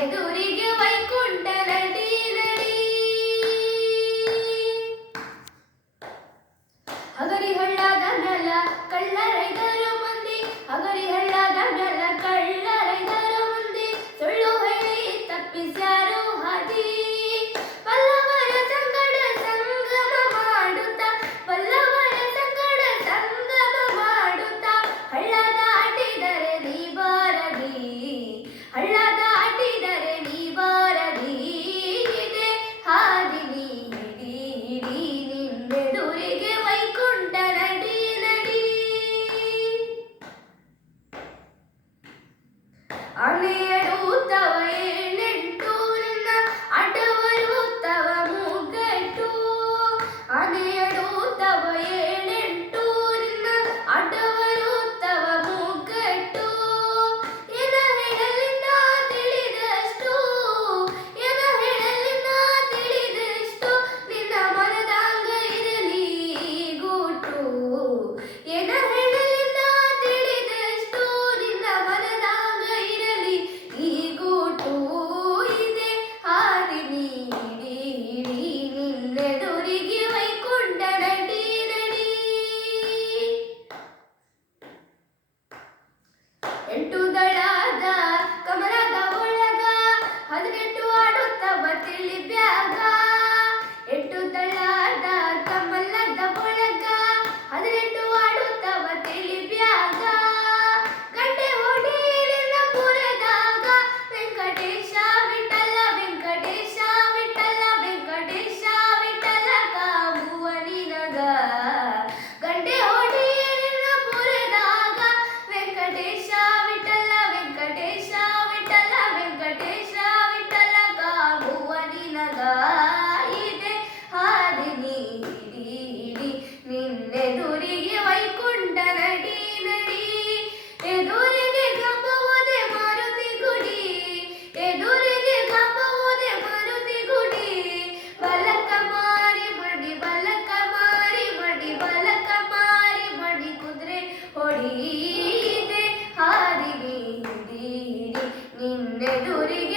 ನಿನ್ನೆದುರಿಗೆ ವೈಕುಂಠ ನಡಿ ನಡಿ. ಹಗರಿ ಹಳ್ಳದ ಮ್ಯಾಲ ಕಳ್ಳರೈದರು ಮಂದಿ, ಹಗರಿ ಹಳ್ಳದ ಮ್ಯಾಲ ಕಳ್ಳರೈದರು ಮಂದಿ, ಸುಳ್ಳು ಹೇಳಿ ತಪ್ಪಿಸ್ಯಾರು ಹಾದಿ. ಪಲ್ಲವರ ಸಂಗಡ ಸಂಗಮ ಮಾಡುತ್ತ, ಪಲ್ಲವರ ಸಂಗಡ ಸಂಗಮ ಮಾಡುತ್ತ, ಹಳ್ಳ ದಾಟಿದರೆ ನೀ ಬಾರದಿ, ಹಳ್ಳ ದಾಟಿದರೆ ನೀ ಬಾರದಿ. ಇದೆ ಹಾದಿ ನೀ ಹಿಡಿ ಹಿಡಿ, ನಿನ್ನೆದುರಿಗೆ ವೈಕುಂಠ ನಡಿ ನಡಿ. ಆನೆಯಡುತ್ತವ ಏಳೆಂಟು, ನಿನ್ನ ಅಡ್ಡವರುತ್ತವ ಮೂಗ್ಗಟ್ಟು. ಆನೆಯಡುತ್ತವ ಏಳೆಂಟು, ನಿನ್ನ ಅಡ್ಡವರುತ್ತವ ಮೂಗ್ಗಟ್ಟು. ಏನ ಹೇಳಲಿನ್ನ ತಿಳಿದಷ್ಟು, ಏನ ಹೇಳಲಿನ್ನ ತಿಳಿದಷ್ಟು, ನಿನ್ನ ಮನದಾಂಗ ಇರಲಿ ಗೂಟು. ಏನ ಹೇಳಲಿನ್ನ ತಿಳಿದಷ್ಟು, ನಿನ್ನ ಮನದಾಂಗ ಇರಲಿ ಈ ಗೂಟು. ಇದೆ ಹಾದಿ ನೀ ಹಿಡಿ ಹಿಡಿ, ನಿನ್ನೆದುರಿಗೆ ವೈಕುಂಠ ನಡಿ ನಡಿ. ಎಂಟು ದಳದ ಕಮಲದ ಒಳಗ 18 ಆಡುತ್ತವ ತಿಳಿ ಬ್ಯಾಗ. ಎಂಟು ದಳದ ಕಮಲದ ಒಳಗ 18 ಆಡುತ್ತವ ತಿಳಿ ಬ್ಯಾಗ. ಗಂಟೆ ಹೊಡಿ ನಿನ್ನ ಪುರದಾಗ, ವೆಂಕಟೇಶ ವಿಠಲ ವೆಂಕಟೇಶ ವಿಠಲ ವೆಂಕಟೇಶ ವಿಠಲ ಕಾವುವ ನಿನಗ. ಗಂಟೆ ಹೊಡಿ ನಿನ್ನ ಪುರದಾಗ, ವೆಂಕಟೇಶ ವಿಠಲ ವೆಂಕಟೇಶ ವಿಠಲ ವೆಂಕಟೇಶ ವಿಠಲ ಕಾವುವ ನಿನಗ. ಇದೆ ಹಾದಿ ನೀ ಹಿಡಿ ಹಿಡಿ, ನಿನ್ನೆದುರಿಗೆ ವೈಕುಂಠ ನಡಿ ನಡಿ. ಎದುರಿಗೆ ಗಂಬವುದೆ ಮಾರುತಿ ಗುಡಿ, ಎದುರಿಗೆ ಗಂಬವುದೆ ಮಾರುತಿ ಗುಡಿ. ಬಲಕ ಮಾರಿ ಮಡಿ, ಬಲಕ ಮಾರಿ ಮಡಿ, ಬಲಕ ಮಾರಿ ಮಡಿ ಕುದುರೆ ಹೊಡಿ. ಇದೆ ಹಾದಿ ನೀ ಹಿಡಿ ಹಿಡಿ, ನಿನ್ನೆದುರಿಗೆ